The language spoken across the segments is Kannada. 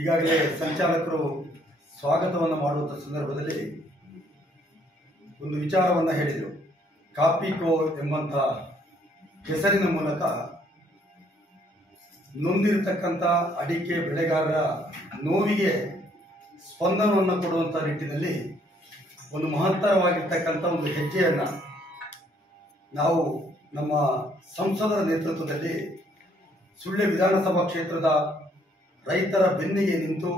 ಈಗಾಗಲೇ ಸಂಚಾಲಕರು ಸ್ವಾಗತವನ್ನು ಮಾಡುವಂಥ ಸಂದರ್ಭದಲ್ಲಿ ಒಂದು ವಿಚಾರವನ್ನು ಹೇಳಿದರು. ಕಾಪಿಕೋ ಎಂಬಂಥ ಹೆಸರಿನ ಮೂಲಕ ನೊಂದಿರತಕ್ಕಂಥ ಅಡಿಕೆ ಬೆಳೆಗಾರರ ನೋವಿಗೆ ಸ್ಪಂದನವನ್ನು ಕೊಡುವಂಥ ನಿಟ್ಟಿನಲ್ಲಿ ಒಂದು ಮಹತ್ತರವಾಗಿರ್ತಕ್ಕಂಥ ಒಂದು ಹೆಜ್ಜೆಯನ್ನು ನಾವು ನಮ್ಮ ಸಂಸದರ ನೇತೃತ್ವದಲ್ಲಿ ಸುಳ್ಯ ವಿಧಾನಸಭಾ ಕ್ಷೇತ್ರದ ರೈತರ ಬೆನ್ನಿಗೆ ನಿಂತು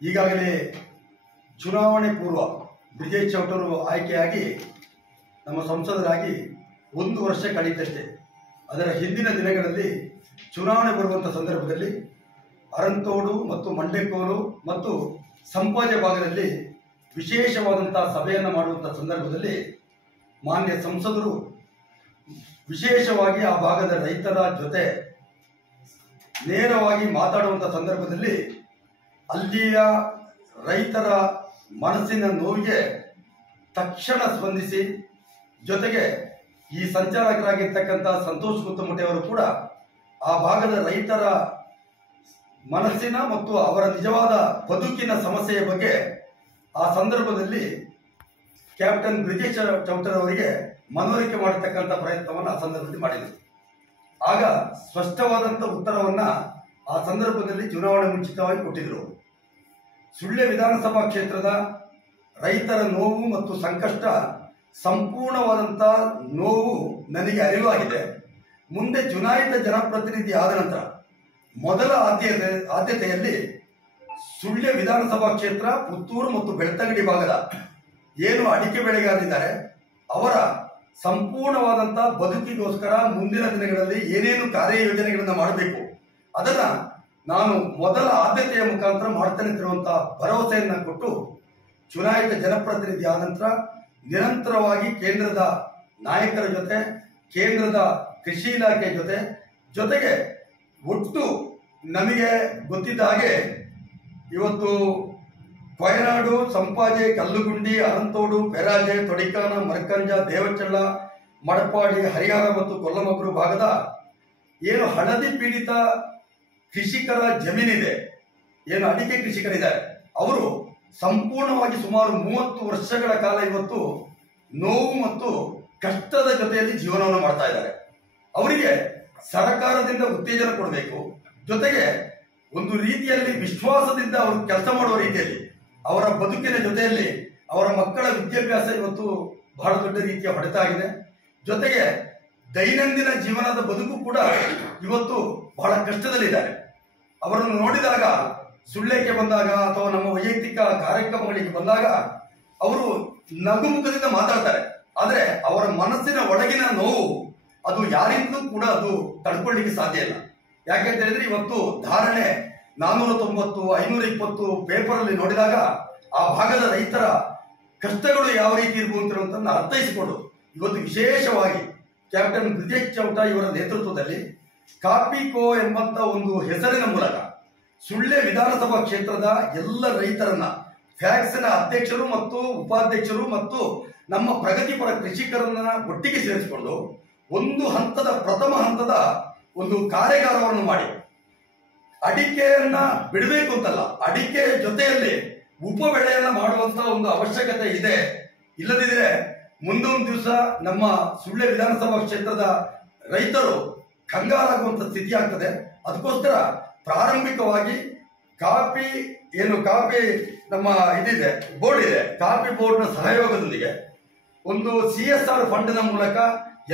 ಈಗಾಗಲೇ ಚುನಾವಣೆ ಪೂರ್ವ ಬ್ರಿಜೇಶ್ ಚೌಟರು ಆಯ್ಕೆಯಾಗಿ ನಮ್ಮ ಸಂಸದರಾಗಿ 1 ವರ್ಷ ಕಳೆಯಿತಷ್ಟೇ. ಅದರ ಹಿಂದಿನ ದಿನಗಳಲ್ಲಿ ಚುನಾವಣೆ ಬರುವಂಥ ಸಂದರ್ಭದಲ್ಲಿ ಅರಂತೋಡು ಮತ್ತು ಮಂಡೆಕೋಲು ಮತ್ತು ಸಂಪಾಜೆ ಭಾಗದಲ್ಲಿ ವಿಶೇಷವಾದಂಥ ಸಭೆಯನ್ನು ಮಾಡುವಂಥ ಸಂದರ್ಭದಲ್ಲಿ ಮಾನ್ಯ ಸಂಸದರು ವಿಶೇಷವಾಗಿ ಆ ಭಾಗದ ರೈತರ ಜೊತೆ ನೇರವಾಗಿ ಮಾತಾಡುವಂಥ ಸಂದರ್ಭದಲ್ಲಿ ಅಲ್ಲಿಯ ರೈತರ ಮನಸ್ಸಿನ ನೋವಿಗೆ ತಕ್ಷಣ ಸ್ಪಂದಿಸಿ, ಜೊತೆಗೆ ಈ ಸಂಚಾಲಕರಾಗಿರ್ತಕ್ಕಂಥ ಸಂತೋಷ್ ಕುತ್ತಮುಟೆ ಅವರು ಕೂಡ ಆ ಭಾಗದ ರೈತರ ಮನಸ್ಸಿನ ಮತ್ತು ಅವರ ನಿಜವಾದ ಬದುಕಿನ ಸಮಸ್ಯೆಯ ಬಗ್ಗೆ ಆ ಸಂದರ್ಭದಲ್ಲಿ ಕ್ಯಾಪ್ಟನ್ ಬ್ರಿಜೇಶ್ ಚೌಟರ್ ಅವರಿಗೆ ಮನವರಿಕೆ ಮಾಡತಕ್ಕಂಥ ಪ್ರಯತ್ನವನ್ನು ಆ ಸಂದರ್ಭದಲ್ಲಿ ಮಾಡಿದರು. ಆಗ ಸ್ಪಷ್ಟವಾದಂಥ ಉತ್ತರವನ್ನು ಆ ಸಂದರ್ಭದಲ್ಲಿ ಚುನಾವಣೆ ಮುಂಚಿತವಾಗಿ ಕೊಟ್ಟಿದ್ದರು. ಸುಳ್ಯ ವಿಧಾನಸಭಾ ಕ್ಷೇತ್ರದ ರೈತರ ನೋವು ಮತ್ತು ಸಂಕಷ್ಟ ಸಂಪೂರ್ಣವಾದಂಥ ನೋವು ನನಗೆ ಅರಿವಾಗಿದೆ. ಮುಂದೆ ಚುನಾಯಿತ ಜನಪ್ರತಿನಿಧಿ ಆದ ನಂತರ ಮೊದಲ ಆದ್ಯತೆಯಲ್ಲಿ ಸುಳ್ಯ ವಿಧಾನಸಭಾ ಕ್ಷೇತ್ರ, ಪುತ್ತೂರು ಮತ್ತು ಬೆಳ್ತಂಗಡಿ ಭಾಗದ ಏನು ಅಡಿಕೆ ಬೆಳೆಗಾರರಿದ್ದಾರೆ ಅವರ ಸಂಪೂರ್ಣವಾದಂಥ ಬದುಕಿಗೋಸ್ಕರ ಮುಂದಿನ ದಿನಗಳಲ್ಲಿ ಏನೇನು ಕಾರ್ಯಯೋಜನೆಗಳನ್ನು ಮಾಡಬೇಕು ಅದನ್ನು ನಾನು ಮೊದಲ ಆದ್ಯತೆಯ ಮುಖಾಂತರ ಮಾಡ್ತಾನೆ ಇರುವಂಥ ಭರವಸೆಯನ್ನು ಕೊಟ್ಟು ಚುನಾಯಿತ ಜನಪ್ರತಿನಿಧಿ ಆದ ನಂತರ ನಿರಂತರವಾಗಿ ಕೇಂದ್ರದ ನಾಯಕರ ಜೊತೆ, ಕೇಂದ್ರದ ಕೃಷಿ ಇಲಾಖೆ ಜೊತೆಗೆ ಒಟ್ಟು ನಮಗೆ ಗೊತ್ತಿದ್ದ ಹಾಗೆ ಇವತ್ತು ಕೊಯನಾಡು, ಸಂಪಾಜೆ, ಕಲ್ಲುಗುಂಡಿ, ಅರಂತೋಡು, ಪೆರಾಜೆ, ತೊಡಿಕಾನ, ಮರ್ಕಂಜ, ದೇವಚಳ್ಳ, ಮಡಪಾಡಿ, ಹರಿಹರ ಮತ್ತು ಕೊಲ್ಲಮಗ್ರು ಭಾಗದ ಏನು ಹಳದಿ ಪೀಡಿತ ಕೃಷಿಕರ ಜಮೀನಿದೆ, ಏನು ಅಡಿಕೆ ಕೃಷಿಕರಿದ್ದಾರೆ, ಅವರು ಸಂಪೂರ್ಣವಾಗಿ ಸುಮಾರು 30 ವರ್ಷಗಳ ಕಾಲ ಇವತ್ತು ನೋವು ಮತ್ತು ಕಷ್ಟದ ಜೊತೆಯಲ್ಲಿ ಜೀವನವನ್ನು ಮಾಡ್ತಾ ಇದ್ದಾರೆ. ಅವರಿಗೆ ಸರ್ಕಾರದಿಂದ ಉತ್ತೇಜನ ಕೊಡಬೇಕು, ಜೊತೆಗೆ ಒಂದು ರೀತಿಯಲ್ಲಿ ವಿಶ್ವಾಸದಿಂದ ಅವರು ಕೆಲಸ ಮಾಡುವ ರೀತಿಯಲ್ಲಿ ಅವರ ಬದುಕಿನ ಜೊತೆಯಲ್ಲಿ ಅವರ ಮಕ್ಕಳ ವಿದ್ಯಾಭ್ಯಾಸ ಇವತ್ತು ಬಹಳ ದೊಡ್ಡ ರೀತಿಯ ಹೊಡೆತ ಆಗಿದೆ. ಜೊತೆಗೆ ದೈನಂದಿನ ಜೀವನದ ಬದುಕು ಕೂಡ ಇವತ್ತು ಬಹಳ ಕಷ್ಟದಲ್ಲಿದ್ದಾರೆ. ಅವರನ್ನು ನೋಡಿದಾಗ, ಸುಳ್ಯಕ್ಕೆ ಬಂದಾಗ ಅಥವಾ ನಮ್ಮ ವೈಯಕ್ತಿಕ ಕಾರ್ಯಕ್ರಮಗಳಿಗೆ ಬಂದಾಗ ಅವರು ನಗುಮುಖದಿಂದ ಮಾತಾಡ್ತಾರೆ. ಆದರೆ ಅವರ ಮನಸ್ಸಿನ ಒಳಗಿನ ನೋವು ಅದು ಯಾರಿಂದಲೂ ಕೂಡ ಅದು ತಡ್ಕೊಳ್ಳಿಕ್ಕೆ ಸಾಧ್ಯ ಇಲ್ಲ. ಯಾಕೆಂತ ಹೇಳಿದ್ರೆ ಇವತ್ತು ಧಾರಣೆ 490, 520 ಪೇಪರಲ್ಲಿ ನೋಡಿದಾಗ ಆ ಭಾಗದ ರೈತರ ಕಷ್ಟಗಳು ಯಾವ ರೀತಿ ಇರಬಹುದು ಅಂತ ಅರ್ಥೈಸಿಕೊಂಡು ಇವತ್ತು ವಿಶೇಷವಾಗಿ ಕ್ಯಾಪ್ಟನ್ ಬ್ರಿಜೇಶ್ ಚೌಟ ಇವರ ನೇತೃತ್ವದಲ್ಲಿ ಕಾಪಿಕೋ ಎಂಬಂತ ಒಂದು ಹೆಸರಿನ ಮೂಲಕ ಸುಳ್ಯ ವಿಧಾನಸಭಾ ಕ್ಷೇತ್ರದ ಎಲ್ಲ ರೈತರನ್ನ, ಫ್ಯಾಕ್ಸ್ನ ಅಧ್ಯಕ್ಷರು ಮತ್ತು ಉಪಾಧ್ಯಕ್ಷರು ಮತ್ತು ನಮ್ಮ ಪ್ರಗತಿಪರ ಕೃಷಿಕರನ್ನ ಒಟ್ಟಿಗೆ ಸೇರಿಸಿಕೊಂಡು ಒಂದು ಹಂತದ ಪ್ರಥಮ ಹಂತದ ಒಂದು ಕಾರ್ಯಾಗಾರವನ್ನು ಮಾಡಿ ಅಡಿಕೆಯನ್ನ ಬಿಡಬೇಕು ಅಂತಲ್ಲ, ಅಡಿಕೆ ಜೊತೆಯಲ್ಲಿ ಉಪ ಬೆಳೆಯನ್ನ ಮಾಡುವಂತ ಒಂದು ಅವಶ್ಯಕತೆ ಇದೆ. ಇಲ್ಲದಿದ್ರೆ ಮುಂದೊಂದು ದಿವಸ ನಮ್ಮ ಸುಳ್ಯ ವಿಧಾನಸಭಾ ಕ್ಷೇತ್ರದ ರೈತರು ಕಂಗಾಲಾಗುವಂತ ಸ್ಥಿತಿ ಆಗ್ತದೆ. ಅದಕ್ಕೋಸ್ಕರ ಪ್ರಾರಂಭಿಕವಾಗಿ ಕಾಪಿ ನಮ್ಮ ಇದಿದೆ, ಬೋರ್ಡ್ ಇದೆ, ಕಾಪಿ ಬೋರ್ಡ್ನ ಸಹಯೋಗದೊಂದಿಗೆ ಒಂದು CSR ಫಂಡ್ನ ಮೂಲಕ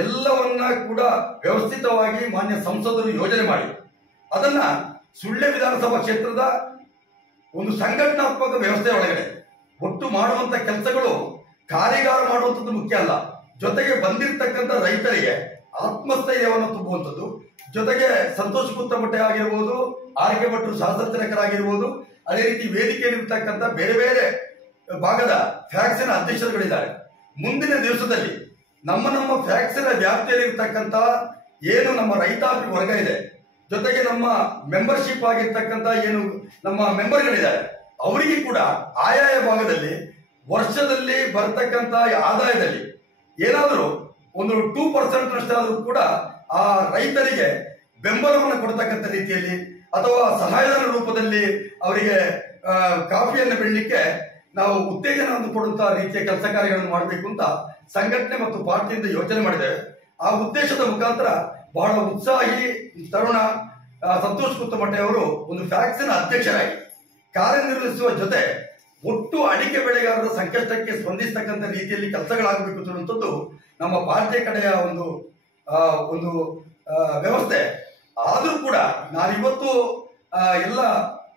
ಎಲ್ಲವನ್ನ ಕೂಡ ವ್ಯವಸ್ಥಿತವಾಗಿ ಮಾನ್ಯ ಸಂಸದರು ಯೋಜನೆ ಮಾಡಿ ಅದನ್ನ ಸುಳ್ಯ ವಿಧಾನಸಭಾ ಕ್ಷೇತ್ರದ ಒಂದು ಸಂಘಟನಾತ್ಮಕ ವ್ಯವಸ್ಥೆ ಒಳಗಡೆ ಒಟ್ಟು ಮಾಡುವಂತ ಕೆಲಸಗಳು ಕಾರ್ಯಾಗಾರ ಮಾಡುವಂಥದ್ದು ಮುಖ್ಯ ಅಲ್ಲ, ಜೊತೆಗೆ ಬಂದಿರತಕ್ಕಂಥ ರೈತರಿಗೆ ಆತ್ಮಸ್ಥೈರ್ಯವನ್ನು ತುಂಬುವಂಥದ್ದು, ಜೊತೆಗೆ ಸಂತೋಷ್ ಕುತ್ತಮುಟೆ ಆಗಿರ್ಬೋದು, ಆರ್.ಕೆ. ಭಟ್ರು ಶಾಸಕರಾಗಿರ್ಬೋದು, ಅದೇ ರೀತಿ ವೇದಿಕೆಯಲ್ಲಿರ್ತಕ್ಕಂಥ ಬೇರೆ ಬೇರೆ ಭಾಗದ ಫ್ಯಾಕ್ಸಿನ ಅಧ್ಯಕ್ಷರುಗಳಿದ್ದಾರೆ. ಮುಂದಿನ ದಿವಸದಲ್ಲಿ ನಮ್ಮ ಫ್ಯಾಕ್ಸಿನ ವ್ಯಾಪ್ತಿಯಲ್ಲಿರ್ತಕ್ಕಂಥ ಏನು ನಮ್ಮ ರೈತಾಪಿ ವರ್ಗ ಇದೆ, ಜೊತೆಗೆ ನಮ್ಮ ಮೆಂಬರ್ಶಿಪ್ ಆಗಿರ್ತಕ್ಕಂಥ ಏನು ನಮ್ಮ ಮೆಂಬರ್ಗಳಿದ್ದಾರೆ, ಅವರಿಗೆ ಕೂಡ ಆಯಾಯ ಭಾಗದಲ್ಲಿ ವರ್ಷದಲ್ಲಿ ಬರ್ತಕ್ಕಂಥ ಆದಾಯದಲ್ಲಿ ಏನಾದರೂ ಒಂದು 2% ನಷ್ಟಾದರೂ ಕೂಡ ಆ ರೈತರಿಗೆ ಬೆಂಬಲವನ್ನು ಕೊಡ್ತಕ್ಕಂಥ ರೀತಿಯಲ್ಲಿ ಅಥವಾ ಸಹಾಯಧನ ರೂಪದಲ್ಲಿ ಅವರಿಗೆ ಕಾಫಿಯನ್ನು ಬೆಳಲಿಕ್ಕೆ ನಾವು ಉತ್ತೇಜನವನ್ನು ಕೊಡುವಂತಹ ರೀತಿಯ ಕೆಲಸ ಕಾರ್ಯಗಳನ್ನು ಮಾಡಬೇಕು ಅಂತ ಸಂಘಟನೆ ಮತ್ತು ಪಾರ್ಟಿಯಿಂದ ಯೋಚನೆ ಮಾಡಿದ್ದೇವೆ. ಆ ಉದ್ದೇಶದ ಮುಖಾಂತರ ಬಹಳ ಉತ್ಸಾಹಿ ತರುಣ ಸಂತೋಷ್ ಕುತ್ತಮಟ್ಟೆ ಅವರು ಒಂದು ಫ್ಯಾಕ್ಸಿನ ಅಧ್ಯಕ್ಷರಾಗಿ ಕಾರ್ಯನಿರ್ವಹಿಸುವ ಜೊತೆ ಒಟ್ಟು ಅಡಿಕೆ ಬೆಳೆಗಾರರ ಸಂಕಷ್ಟಕ್ಕೆ ಸ್ಪಂದಿಸತಕ್ಕಂಥ ರೀತಿಯಲ್ಲಿ ಕೆಲಸಗಳಾಗಬೇಕು ಅನ್ನುವಂಥದ್ದು ನಮ್ಮ ಪಾರ್ಟಿಯ ಕಡೆಯ ಒಂದು ವ್ಯವಸ್ಥೆ. ಆದರೂ ಕೂಡ ನಾನಿವತ್ತು ಎಲ್ಲ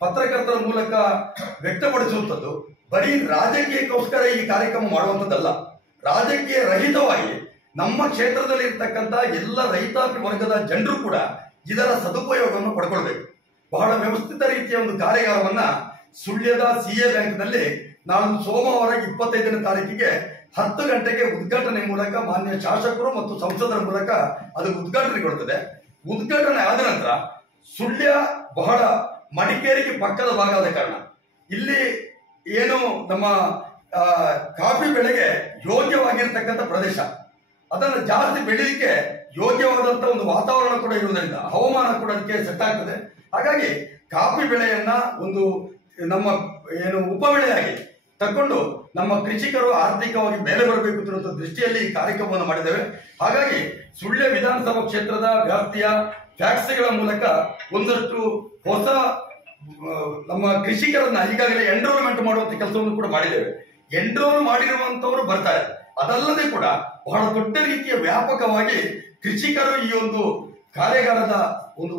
ಪತ್ರಕರ್ತರ ಮೂಲಕ ವ್ಯಕ್ತಪಡಿಸುವಂಥದ್ದು ಬರೀ ರಾಜಕೀಯಕ್ಕೋಸ್ಕರ ಈ ಕಾರ್ಯಕ್ರಮ ಮಾಡುವಂಥದ್ದಲ್ಲ. ರಾಜಕೀಯ ರಹಿತವಾಗಿ ನಮ್ಮ ಕ್ಷೇತ್ರದಲ್ಲಿ ಇರ್ತಕ್ಕಂಥ ಎಲ್ಲ ರೈತಾಪಿ ವರ್ಗದ ಜನರು ಕೂಡ ಇದರ ಸದುಪಯೋಗವನ್ನು ಪಡ್ಕೊಳ್ಬೇಕು. ಬಹಳ ವ್ಯವಸ್ಥಿತ ರೀತಿಯ ಒಂದು ಕಾರ್ಯಾಗಾರವನ್ನ ಸುಳ್ಯದ CA ಬ್ಯಾಂಕ್ನಲ್ಲಿ ನಾಳೆ ಸೋಮವಾರ 25ನೇ ತಾರೀಕಿಗೆ 10 ಗಂಟೆಗೆ ಉದ್ಘಾಟನೆ ಮೂಲಕ ಮಾನ್ಯ ಶಾಸಕರು ಮತ್ತು ಸಂಸದರ ಮೂಲಕ ಅದು ಉದ್ಘಾಟನೆಗೊಳ್ಳುತ್ತದೆ. ಉದ್ಘಾಟನೆ ಆದ ನಂತರ ಸುಳ್ಯ ಬಹಳ ಮಡಿಕೇರಿಗೆ ಪಕ್ಕದ ಭಾಗ ಆದ ಕಾರಣ ಇಲ್ಲಿ ಏನು ನಮ್ಮ ಕಾಫಿ ಬೆಳೆಗೆ ಯೋಗ್ಯವಾಗಿರ್ತಕ್ಕಂಥ ಪ್ರದೇಶ, ಅದನ್ನು ಜಾಸ್ತಿ ಬೆಳೀಲಿಕ್ಕೆ ಯೋಗ್ಯವಾದಂತಹ ಒಂದು ವಾತಾವರಣ ಕೂಡ ಇರುವುದರಿಂದ ಹವಾಮಾನ ಕೂಡ ಅದಕ್ಕೆ ಸೆಟ್ ಆಗ್ತದೆ. ಹಾಗಾಗಿ ಕಾಫಿ ಬೆಳೆಯನ್ನ ಒಂದು ನಮ್ಮ ಏನು ಉಪಬೆಳೆಯಾಗಿ ತಕೊಂಡು ನಮ್ಮ ಕೃಷಿಕರು ಆರ್ಥಿಕವಾಗಿ ಮೇಲೆ ಬರಬೇಕು ಅನ್ನುವಂಥ ದೃಷ್ಟಿಯಲ್ಲಿ ಈ ಕಾರ್ಯಕ್ರಮವನ್ನು ಮಾಡಿದ್ದೇವೆ. ಹಾಗಾಗಿ ಸುಳ್ಯ ವಿಧಾನಸಭಾ ಕ್ಷೇತ್ರದ ವ್ಯಾಪ್ತಿಯ ಫ್ಯಾಕ್ಟರಿಗಳ ಮೂಲಕ ಒಂದಷ್ಟು ಹೊಸ ನಮ್ಮ ಕೃಷಿಕರನ್ನ ಈಗಾಗಲೇ ಎನ್ರೋಲ್ಮೆಂಟ್ ಮಾಡುವಂತ ಕೆಲಸವನ್ನು ಕೂಡ ಮಾಡಿದ್ದೇವೆ. ಎನ್ರೋಲ್ ಮಾಡಿರುವಂತವರು ಬರ್ತಾರೆ. ಅದಲ್ಲದೆ ಕೂಡ ಬಹಳ ದೊಡ್ಡ ರೀತಿಯ ವ್ಯಾಪಕವಾಗಿ ಕೃಷಿಕರು ಈ ಒಂದು ಕಾರ್ಯಾಗಾರದ ಒಂದು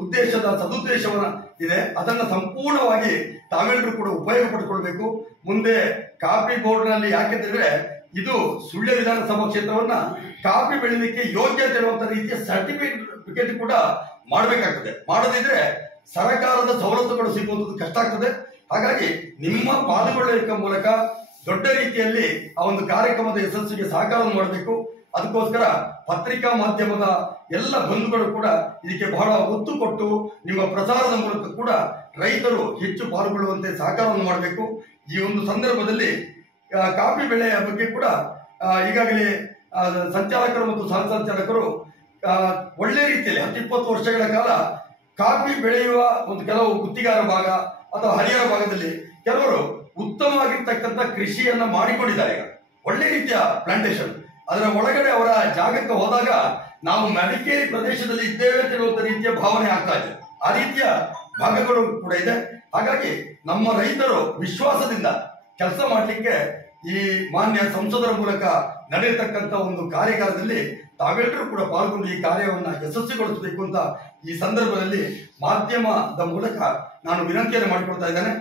ಸದುದ್ದೇಶವನ್ನ ಇದೆ. ಅದನ್ನ ಸಂಪೂರ್ಣವಾಗಿ ತಾವೆಲ್ಲರೂ ಕೂಡ ಉಪಯೋಗ ಪಡೆದುಕೊಳ್ಬೇಕು. ಮುಂದೆ ಕಾಫಿ ಬೋರ್ಡ್ನಲ್ಲಿ ಯಾಕೆಂದ್ರೆ ಇದು ಸುಳ್ಯ ವಿಧಾನಸಭಾ ಕ್ಷೇತ್ರವನ್ನ ಕಾಫಿ ಬೆಳೀಲಿಕ್ಕೆ ಯೋಗ್ಯ ಅಂತ ಹೇಳುವಂತ ರೀತಿಯ ಸರ್ಟಿಫಿಕೇಟ್ ಕೂಡ ಮಾಡಬೇಕಾಗ್ತದೆ. ಮಾಡದಿದ್ರೆ ಸರ್ಕಾರದ ಸವಲತ್ತುಗಳು ಸಿಗುವುದು ಕಷ್ಟ ಆಗ್ತದೆ. ಹಾಗಾಗಿ ನಿಮ್ಮ ಪಾಲ್ಗೊಳ್ಳುವಿಕೆ ಮೂಲಕ ದೊಡ್ಡ ರೀತಿಯಲ್ಲಿ ಆ ಒಂದು ಕಾರ್ಯಕ್ರಮದ ಯಶಸ್ಸಿಗೆ ಸಹಕಾರವನ್ನು ಮಾಡಬೇಕು. ಅದಕ್ಕೋಸ್ಕರ ಪತ್ರಿಕಾ ಮಾಧ್ಯಮದ ಎಲ್ಲ ಬಂಧುಗಳು ಕೂಡ ಇದಕ್ಕೆ ಬಹಳ ಒತ್ತು ಕೊಟ್ಟು ನಿಮ್ಮ ಪ್ರಚಾರದ ಮೂಲಕ ಕೂಡ ರೈತರು ಹೆಚ್ಚು ಪಾಲ್ಗೊಳ್ಳುವಂತೆ ಸಹಕಾರವನ್ನು ಮಾಡಬೇಕು. ಈ ಒಂದು ಸಂದರ್ಭದಲ್ಲಿ ಕಾಫಿ ಬೆಳೆಯ ಬಗ್ಗೆ ಕೂಡ ಈಗಾಗಲೇ ಸಂಚಾಲಕರು ಮತ್ತು ಸಹ ಸಂಚಾಲಕರು ಒಳ್ಳೆ ರೀತಿಯಲ್ಲಿ 10-20 ವರ್ಷಗಳ ಕಾಲ ಕಾಫಿ ಬೆಳೆಯುವ ಒಂದು ಕೆಲವು ಗುತ್ತಿಗಾರ ಭಾಗ ಅಥವಾ ಹರಿಹರ ಭಾಗದಲ್ಲಿ ಕೆಲವರು ಉತ್ತಮವಾಗಿರ್ತಕ್ಕಂಥ ಕೃಷಿಯನ್ನ ಮಾಡಿಕೊಂಡಿದ್ದಾರೆ. ಈಗ ಒಳ್ಳೆ ರೀತಿಯ ಪ್ಲಾಂಟೇಶನ್, ಅದರ ಒಳಗಡೆ ಅವರ ಜಾಗಕ್ಕೆ ಹೋದಾಗ ನಾವು ಮಡಿಕೇರಿ ಪ್ರದೇಶದಲ್ಲಿ ಇದ್ದೇವೆ ಅಂತ ಹೇಳುವಂತ ರೀತಿಯ ಭಾವನೆ ಆಗ್ತಾ ಇದೆ. ಆ ರೀತಿಯ ಭಾಗಗಳು ಕೂಡ ಇದೆ. ಹಾಗಾಗಿ ನಮ್ಮ ರೈತರು ವಿಶ್ವಾಸದಿಂದ ಕೆಲಸ ಮಾಡಲಿಕ್ಕೆ ಈ ಮಾನ್ಯ ಸಂಸದರ ಮೂಲಕ ನಡೆಯತಕ್ಕಂಥ ಒಂದು ಕಾರ್ಯಾಗಾರದಲ್ಲಿ ತಾವೆಲ್ಲರೂ ಕೂಡ ಪಾಲ್ಗೊಂಡು ಈ ಕಾರ್ಯವನ್ನು ಯಶಸ್ವಿಗೊಳಿಸಬೇಕು ಅಂತ ಈ ಸಂದರ್ಭದಲ್ಲಿ ಮಾಧ್ಯಮದ ಮೂಲಕ ನಾನು ವಿನಂತಿಯನ್ನು ಮಾಡಿಕೊಳ್ತಾ ಇದ್ದೇನೆ.